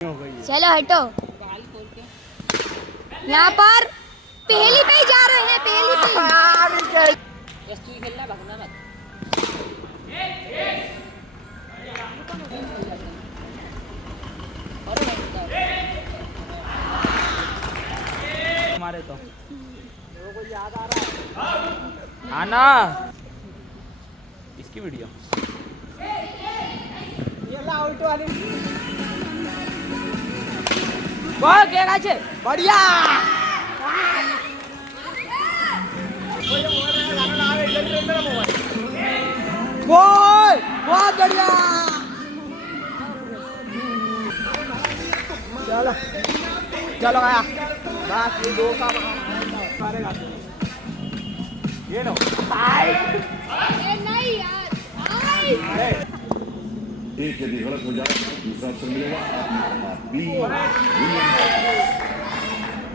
चलो हटो। यहाँ पर पहली पे ही जा रहे हैं, पहली पे। खेलना भागना मत। हमारे तो याद आ रहा है आना इसकी वीडियो બોલ કે કાય છે બઢિયા બોલ बहुत बढ़िया चलो चलो आया बस ये दो का मारेगा ये लो नहीं यार, एक यदि गलत हो जाए दूसरा अवसर मिलेगा।